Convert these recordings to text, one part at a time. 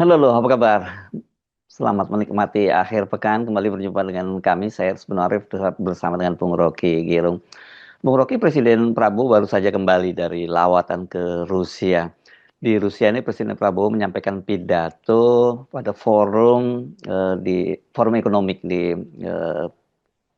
Halo, apa kabar? Selamat menikmati akhir pekan. Kembali berjumpa dengan kami. Saya Sebenarnya Arif bersama dengan Bung Rocky Gerung. Bung Rocky, Presiden Prabowo baru saja kembali dari lawatan ke Rusia. Di Rusia ini Presiden Prabowo menyampaikan pidato pada di forum ekonomik di eh,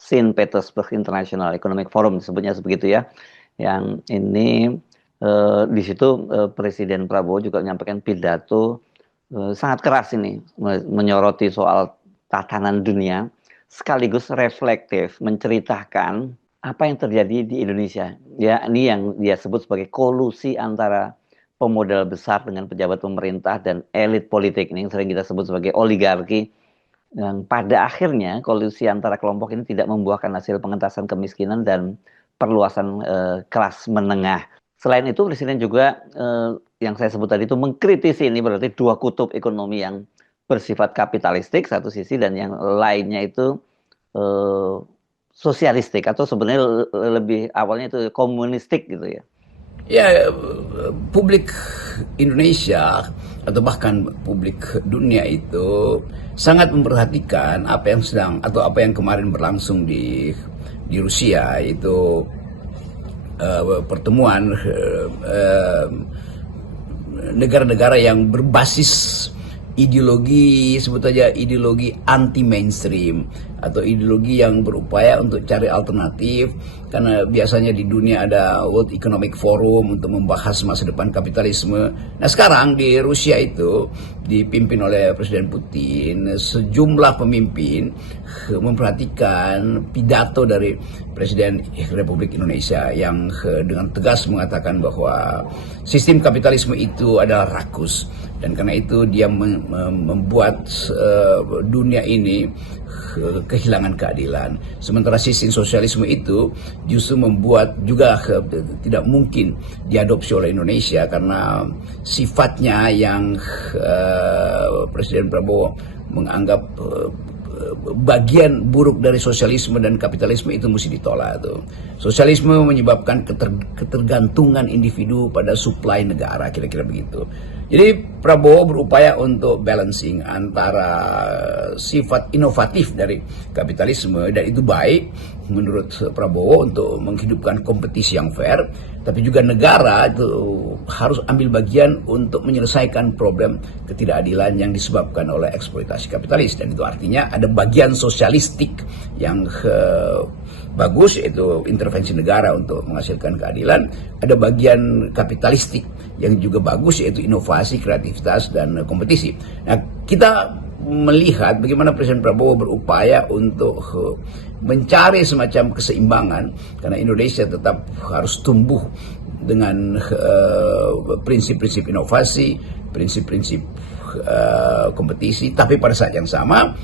Saint Petersburg International Economic Forum, disebutnya begitu ya. Yang ini di situ Presiden Prabowo juga menyampaikan pidato sangat keras ini, menyoroti soal tatanan dunia, sekaligus reflektif menceritakan apa yang terjadi di Indonesia. Ya, ini yang dia sebut sebagai kolusi antara pemodal besar dengan pejabat pemerintah dan elit politik, ini yang sering kita sebut sebagai oligarki, yang pada akhirnya kolusi antara kelompok ini tidak membuahkan hasil pengentasan kemiskinan dan perluasan kelas menengah. Selain itu, Presiden juga yang saya sebut tadi itu mengkritisi, ini berarti dua kutub ekonomi yang bersifat kapitalistik satu sisi, dan yang lainnya itu eh, sosialistik, atau sebenarnya lebih awalnya itu komunistik gitu ya. Ya, publik Indonesia atau bahkan publik dunia itu sangat memperhatikan apa yang sedang atau apa yang kemarin berlangsung di Rusia, itu pertemuan negara-negara yang berbasis ideologi, sebut saja ideologi anti mainstream atau ideologi yang berupaya untuk cari alternatif, karena biasanya di dunia ada World Economic Forum untuk membahas masa depan kapitalisme. Nah, sekarang di Rusia itu dipimpin oleh Presiden Putin, sejumlah pemimpin memperhatikan pidato dari Presiden Republik Indonesia yang dengan tegas mengatakan bahwa sistem kapitalisme itu adalah rakus, dan karena itu dia membuat dunia ini kehilangan keadilan. Sementara sistem sosialisme itu justru membuat juga tidak mungkin diadopsi oleh Indonesia, karena sifatnya yang Presiden Prabowo menganggap bagian buruk dari sosialisme dan kapitalisme itu mesti ditolak tuh. Sosialisme menyebabkan ketergantungan individu pada suplai negara, kira-kira begitu. Jadi Prabowo berupaya untuk balancing antara sifat inovatif dari kapitalisme, dan itu baik menurut Prabowo untuk menghidupkan kompetisi yang fair, tapi juga negara itu harus ambil bagian untuk menyelesaikan problem ketidakadilan yang disebabkan oleh eksploitasi kapitalis, dan itu artinya ada bagian sosialistik yang bagus, yaitu intervensi negara untuk menghasilkan keadilan. Ada bagian kapitalistik yang juga bagus, yaitu inovasi, kreativitas, dan kompetisi. Nah, kita melihat bagaimana Presiden Prabowo berupaya untuk mencari semacam keseimbangan, karena Indonesia tetap harus tumbuh dengan prinsip-prinsip inovasi, prinsip-prinsip kompetisi, tapi pada saat yang sama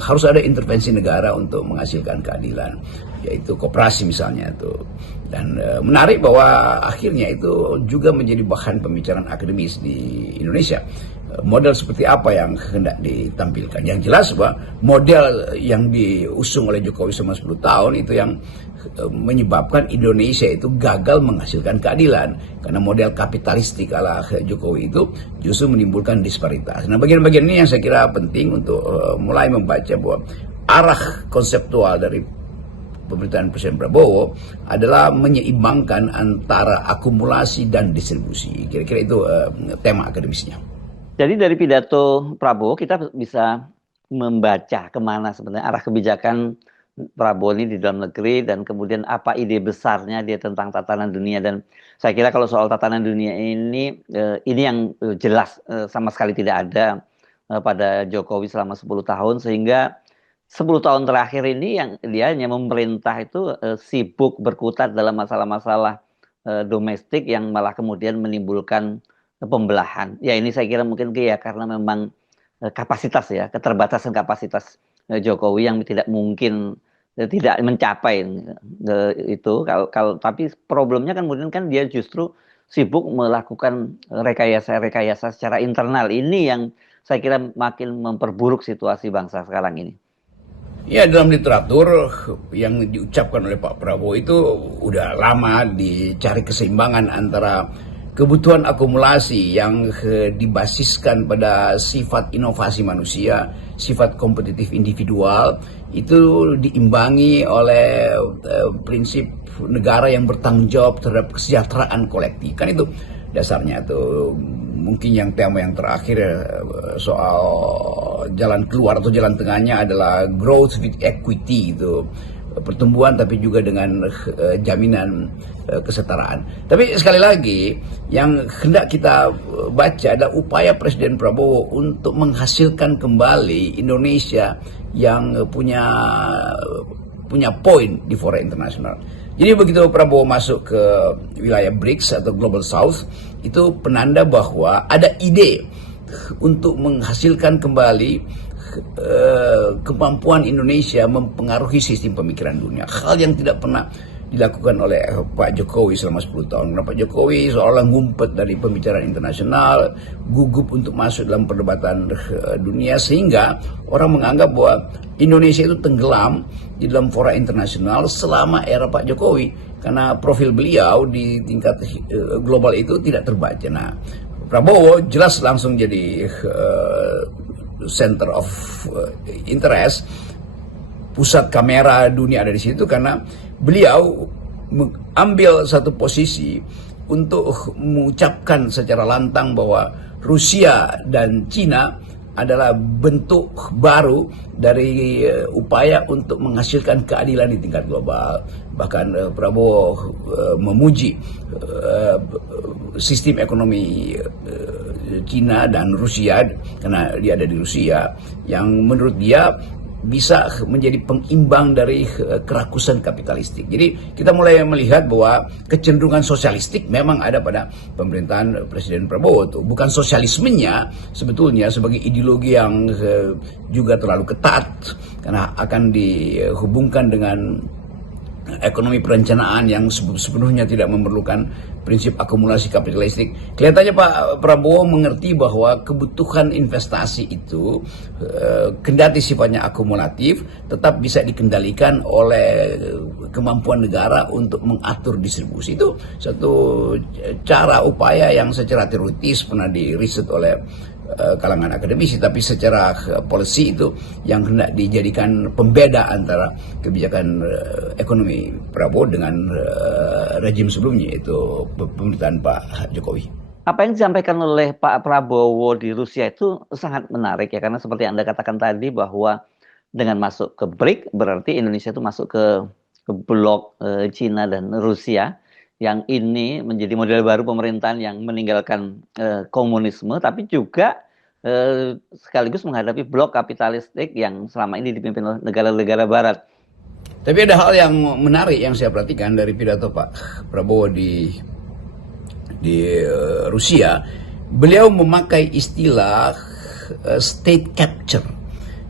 harus ada intervensi negara untuk menghasilkan keadilan, yaitu koperasi misalnya tuh. Dan menarik bahwa akhirnya itu juga menjadi bahan pembicaraan akademis di Indonesia. Model seperti apa yang hendak ditampilkan? Yang jelas bahwa model yang diusung oleh Jokowi selama 10 tahun itu yang menyebabkan Indonesia itu gagal menghasilkan keadilan, karena model kapitalistik ala Jokowi itu justru menimbulkan disparitas. Nah, bagian-bagian ini yang saya kira penting untuk mulai membaca bahwa arah konseptual dari pemerintahan Presiden Prabowo adalah menyeimbangkan antara akumulasi dan distribusi. Kira-kira itu tema akademisnya. Jadi dari pidato Prabowo kita bisa membaca kemana sebenarnya arah kebijakan Prabowo ini di dalam negeri, dan kemudian apa ide besarnya dia tentang tatanan dunia. Dan saya kira kalau soal tatanan dunia ini yang jelas sama sekali tidak ada pada Jokowi selama 10 tahun, sehingga 10 tahun terakhir ini yang dia hanya memerintah itu sibuk berkutat dalam masalah-masalah domestik yang malah kemudian menimbulkan pembelahan. Ya, ini saya kira mungkin ya karena memang kapasitas, ya, keterbatasan kapasitas Jokowi yang tidak mungkin tidak mencapai itu. Kalau tapi problemnya kan kemudian kan dia justru sibuk melakukan rekayasa-rekayasa secara internal. Ini yang saya kira makin memperburuk situasi bangsa sekarang ini. Ya, dalam literatur yang diucapkan oleh Pak Prabowo itu udah lama dicari keseimbangan antara kebutuhan akumulasi yang dibasiskan pada sifat inovasi manusia, sifat kompetitif individual, itu diimbangi oleh prinsip negara yang bertanggung jawab terhadap kesejahteraan kolektif. Kan itu dasarnya tuh. Mungkin yang tema yang terakhir soal jalan keluar atau jalan tengahnya adalah growth with equity, itu pertumbuhan tapi juga dengan jaminan kesetaraan. Tapi sekali lagi yang hendak kita baca ada upaya Presiden Prabowo untuk menghasilkan kembali Indonesia yang punya poin di fora internasional. Jadi begitu Prabowo masuk ke wilayah BRICS atau Global South, itu penanda bahwa ada ide untuk menghasilkan kembali kemampuan Indonesia mempengaruhi sistem pemikiran dunia. Hal yang tidak pernah dilakukan oleh Pak Jokowi selama 10 tahun. Karena Pak Jokowi seolah ngumpet dari pembicaraan internasional, gugup untuk masuk dalam perdebatan dunia, sehingga orang menganggap bahwa Indonesia itu tenggelam di dalam fora internasional selama era Pak Jokowi. Karena profil beliau di tingkat global itu tidak terbaca. Nah, Prabowo jelas langsung jadi center of interest, pusat kamera dunia ada di situ, karena beliau mengambil satu posisi untuk mengucapkan secara lantang bahwa Rusia dan Cina adalah bentuk baru dari upaya untuk menghasilkan keadilan di tingkat global. Bahkan Prabowo memuji sistem ekonomi Cina dan Rusia, karena dia ada di Rusia, yang menurut dia bisa menjadi pengimbang dari kerakusan kapitalistik. Jadi kita mulai melihat bahwa kecenderungan sosialistik memang ada pada pemerintahan Presiden Prabowo itu. Bukan sosialismenya sebetulnya sebagai ideologi yang juga terlalu ketat, karena akan dihubungkan dengan ekonomi perencanaan yang sepenuhnya tidak memerlukan prinsip akumulasi kapitalistik. Kelihatannya Pak Prabowo mengerti bahwa kebutuhan investasi itu kendati sifatnya akumulatif, tetap bisa dikendalikan oleh kemampuan negara untuk mengatur distribusi. Itu satu cara upaya yang secara teoritis pernah diriset oleh kalangan akademisi, tapi secara policy itu yang hendak dijadikan pembeda antara kebijakan ekonomi Prabowo dengan rejim sebelumnya, yaitu pemerintahan Pak Jokowi. Apa yang disampaikan oleh Pak Prabowo di Rusia itu sangat menarik ya, karena seperti Anda katakan tadi bahwa dengan masuk ke BRIC berarti Indonesia itu masuk ke blok Cina dan Rusia, yang ini menjadi model baru pemerintahan yang meninggalkan komunisme, tapi juga sekaligus menghadapi blok kapitalistik yang selama ini dipimpin oleh negara-negara barat. Tapi ada hal yang menarik yang saya perhatikan dari pidato Pak Prabowo di Rusia. Beliau memakai istilah state capture,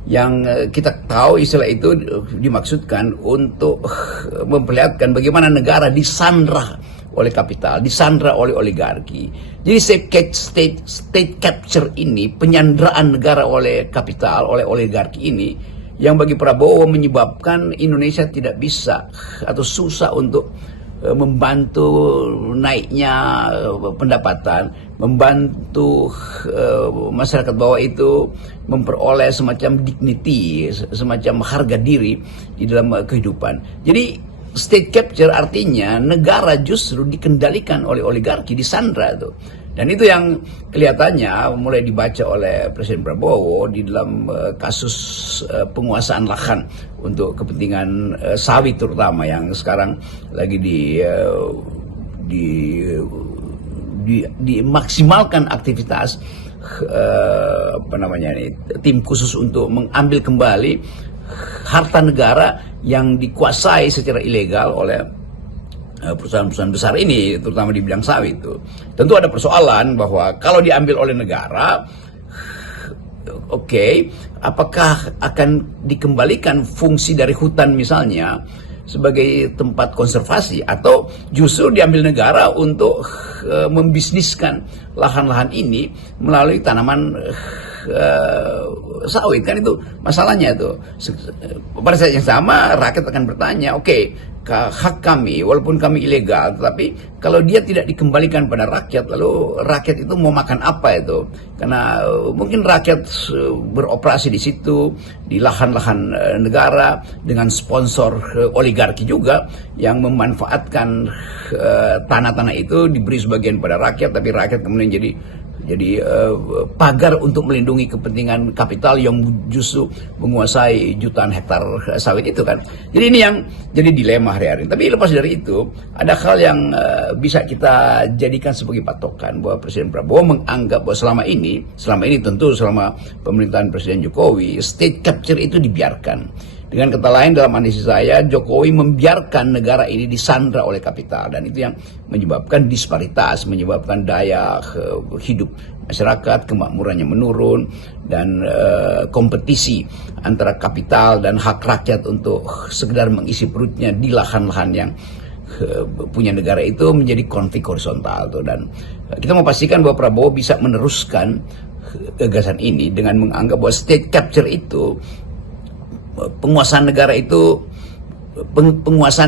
yang kita tahu istilah itu dimaksudkan untuk memperlihatkan bagaimana negara disandra oleh kapital, disandra oleh oligarki. Jadi state capture ini, penyanderaan negara oleh kapital, oleh oligarki ini, yang bagi Prabowo menyebabkan Indonesia tidak bisa atau susah untuk membantu naiknya pendapatan, membantu masyarakat bawah itu memperoleh semacam dignity, semacam harga diri di dalam kehidupan. Jadi state capture artinya negara justru dikendalikan oleh oligarki, disandra itu. Dan itu yang kelihatannya mulai dibaca oleh Presiden Prabowo di dalam kasus penguasaan lahan untuk kepentingan sawit terutama, yang sekarang lagi dimaksimalkan aktivitas tim khusus untuk mengambil kembali harta negara yang dikuasai secara ilegal oleh perusahaan-perusahaan besar ini, terutama di bidang sawit itu. Tentu ada persoalan bahwa kalau diambil oleh negara, apakah akan dikembalikan fungsi dari hutan misalnya sebagai tempat konservasi, atau justru diambil negara untuk membisniskan lahan-lahan ini melalui tanaman sawit kan, itu masalahnya itu. Pada saat yang sama rakyat akan bertanya, oke, hak kami walaupun kami ilegal, tapi kalau dia tidak dikembalikan pada rakyat, lalu rakyat itu mau makan apa itu? Karena mungkin rakyat beroperasi di situ, di lahan-lahan negara dengan sponsor oligarki juga yang memanfaatkan tanah-tanah itu, diberi sebagian pada rakyat, tapi rakyat kemudian jadi pagar untuk melindungi kepentingan kapital yang justru menguasai jutaan hektar sawit itu kan. Jadi ini yang jadi dilema hari-hari. Tapi lepas dari itu, ada hal yang bisa kita jadikan sebagai patokan bahwa Presiden Prabowo menganggap bahwa selama ini tentu selama pemerintahan Presiden Jokowi, state capture itu dibiarkan. Dengan kata lain, dalam analisis saya, Jokowi membiarkan negara ini disandra oleh kapital, dan itu yang menyebabkan disparitas, menyebabkan daya hidup masyarakat, kemakmurannya menurun, dan kompetisi antara kapital dan hak rakyat untuk sekedar mengisi perutnya di lahan-lahan yang punya negara itu menjadi konflik horizontal tuh. Dan kita mau pastikan bahwa Prabowo bisa meneruskan gagasan ini dengan menganggap bahwa state capture itu, penguasaan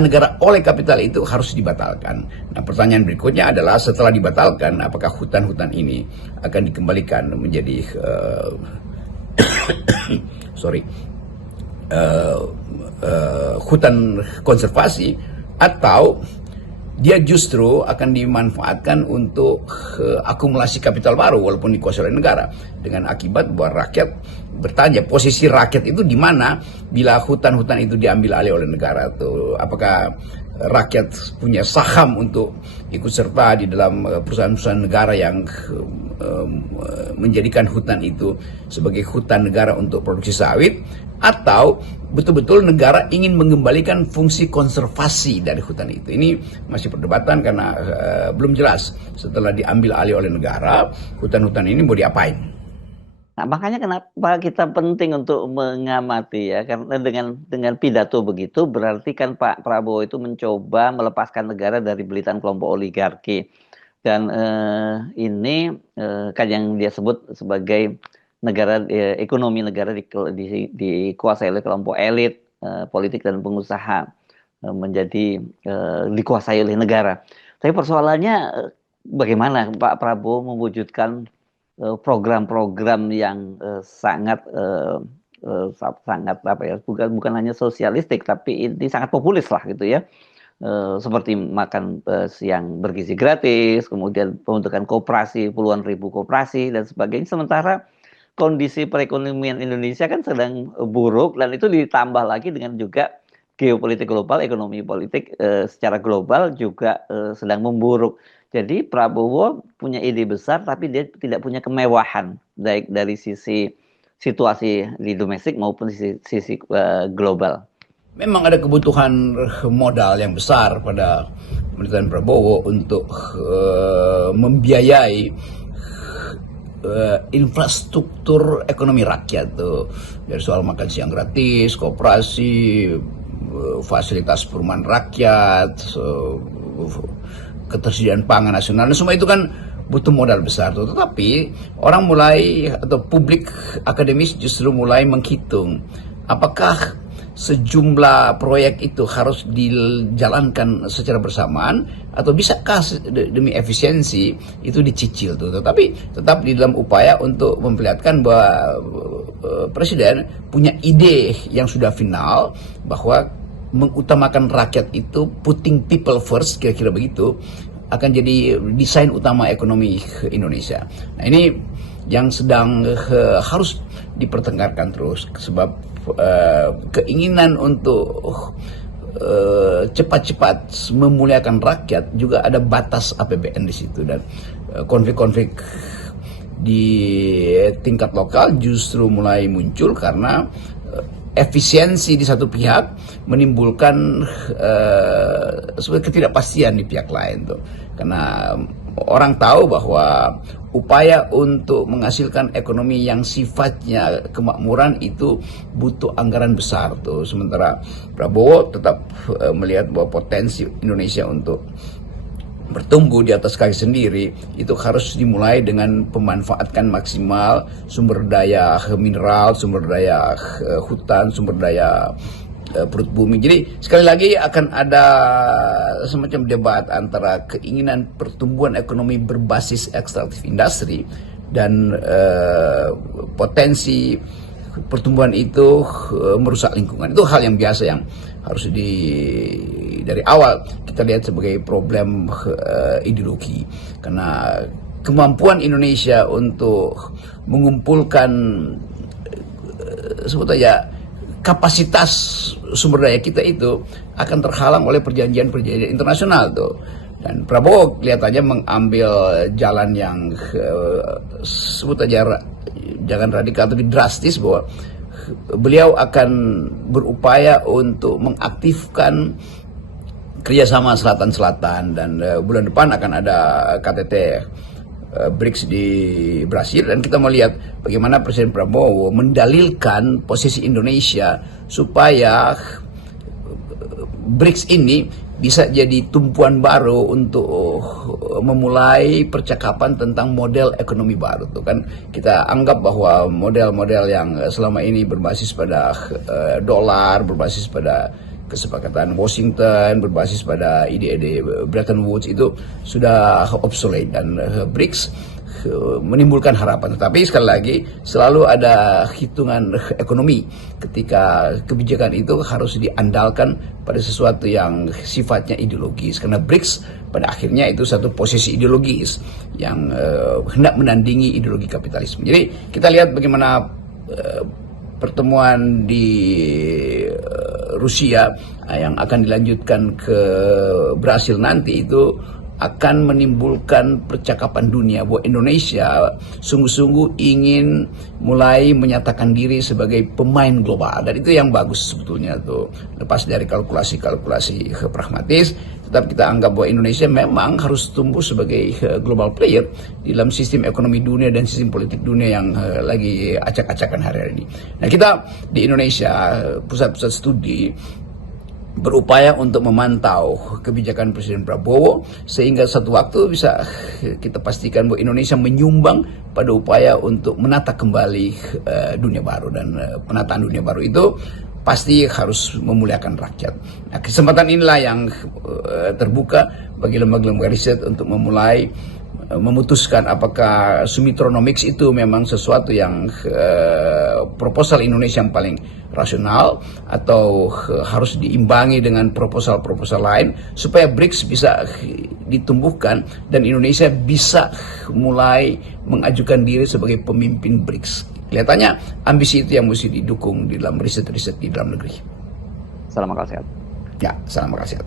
negara oleh kapital itu harus dibatalkan. Nah, pertanyaan berikutnya adalah, setelah dibatalkan, apakah hutan-hutan ini akan dikembalikan menjadi hutan konservasi, atau dia justru akan dimanfaatkan untuk akumulasi kapital baru walaupun dikuasai oleh negara, dengan akibat bahwa rakyat bertanya, posisi rakyat itu di mana bila hutan-hutan itu diambil alih oleh negara tuh? Apakah rakyat punya saham untuk ikut serta di dalam perusahaan-perusahaan negara yang menjadikan hutan itu sebagai hutan negara untuk produksi sawit, atau betul-betul negara ingin mengembalikan fungsi konservasi dari hutan itu? Ini masih perdebatan karena belum jelas setelah diambil alih oleh negara, hutan-hutan ini mau diapain. Nah, makanya kenapa kita penting untuk mengamati ya, karena dengan pidato begitu berarti kan Pak Prabowo itu mencoba melepaskan negara dari belitan kelompok oligarki, dan ini kan yang dia sebut sebagai negara, ekonomi negara dikuasai oleh kelompok elit politik dan pengusaha, menjadi dikuasai oleh negara. Tapi persoalannya bagaimana Pak Prabowo mewujudkan program-program yang sangat apa ya, bukan hanya sosialistik, tapi ini sangat populis lah gitu ya, seperti makan siang bergizi gratis, kemudian pembentukan koperasi, puluhan ribu koperasi dan sebagainya. Sementara kondisi perekonomian Indonesia kan sedang buruk, dan itu ditambah lagi dengan juga geopolitik global, ekonomi politik secara global juga sedang memburuk. Jadi Prabowo punya ide besar, tapi dia tidak punya kemewahan, baik dari sisi situasi di domestik maupun sisi global. Memang ada kebutuhan modal yang besar pada pemerintahan Prabowo untuk membiayai infrastruktur ekonomi rakyat tuh, dari soal makan siang gratis, koperasi, fasilitas perumahan rakyat, ketersediaan pangan nasional, semua itu kan butuh modal besar tuh. Tetapi orang mulai, atau publik akademis justru mulai menghitung apakah sejumlah proyek itu harus dijalankan secara bersamaan, atau bisakah demi efisiensi itu dicicil tuh. Tetapi tetap di dalam upaya untuk memperlihatkan bahwa Presiden punya ide yang sudah final, bahwa mengutamakan rakyat itu, putting people first, kira-kira begitu, akan jadi desain utama ekonomi Indonesia. Nah, ini yang sedang harus dipertengkarkan terus, sebab keinginan untuk cepat-cepat memuliakan rakyat juga ada batas APBN di situ, dan konflik-konflik di tingkat lokal justru mulai muncul karena efisiensi di satu pihak menimbulkan ketidakpastian di pihak lain tuh. Karena orang tahu bahwa upaya untuk menghasilkan ekonomi yang sifatnya kemakmuran itu butuh anggaran besar tuh. Sementara Prabowo tetap melihat bahwa potensi Indonesia untuk bertumbuh di atas kaki sendiri, itu harus dimulai dengan pemanfaatkan maksimal sumber daya mineral, sumber daya hutan, sumber daya perut bumi. Jadi sekali lagi akan ada semacam debat antara keinginan pertumbuhan ekonomi berbasis ekstraktif industri dan potensi pertumbuhan itu merusak lingkungan. Itu hal yang biasa yang harus dari awal kita lihat sebagai problem ideologi, karena kemampuan Indonesia untuk mengumpulkan sebut aja kapasitas sumber daya kita itu akan terhalang oleh perjanjian-perjanjian internasional tuh. Dan Prabowo kelihatannya mengambil jalan yang sebut aja jangan radikal tapi drastis, bahwa beliau akan berupaya untuk mengaktifkan kerjasama selatan-selatan, dan bulan depan akan ada KTT BRICS di Brasil, dan kita melihat bagaimana Presiden Prabowo mendalilkan posisi Indonesia supaya BRICS ini bisa jadi tumpuan baru untuk memulai percakapan tentang model ekonomi baru tuh kan. Kita anggap bahwa model-model yang selama ini berbasis pada dolar, berbasis pada kesepakatan Washington, berbasis pada ide-ide Bretton Woods itu sudah obsolete, dan BRICS menimbulkan harapan. Tetapi sekali lagi selalu ada hitungan ekonomi ketika kebijakan itu harus diandalkan pada sesuatu yang sifatnya ideologis, karena BRICS pada akhirnya itu satu posisi ideologis yang hendak menandingi ideologi kapitalisme. Jadi kita lihat bagaimana pertemuan di Rusia yang akan dilanjutkan ke Brasil nanti itu akan menimbulkan percakapan dunia bahwa Indonesia sungguh-sungguh ingin mulai menyatakan diri sebagai pemain global, dan itu yang bagus sebetulnya tuh. Lepas dari kalkulasi-kalkulasi pragmatis, tetap kita anggap bahwa Indonesia memang harus tumbuh sebagai global player di dalam sistem ekonomi dunia dan sistem politik dunia yang lagi acak-acakan hari ini. Nah, kita di Indonesia, pusat-pusat studi berupaya untuk memantau kebijakan Presiden Prabowo sehingga satu waktu bisa kita pastikan bahwa Indonesia menyumbang pada upaya untuk menata kembali dunia baru, dan penataan dunia baru itu pasti harus memuliakan rakyat. Nah, kesempatan inilah yang terbuka bagi lembaga-lembaga riset untuk memulai memutuskan apakah Sumitronomics itu memang sesuatu yang proposal Indonesia yang paling rasional, atau harus diimbangi dengan proposal-proposal lain supaya BRICS bisa ditumbuhkan dan Indonesia bisa mulai mengajukan diri sebagai pemimpin BRICS. Kelihatannya ambisi itu yang mesti didukung di dalam riset-riset di dalam negeri. Salam akal sehat. Ya, salam akal sehat.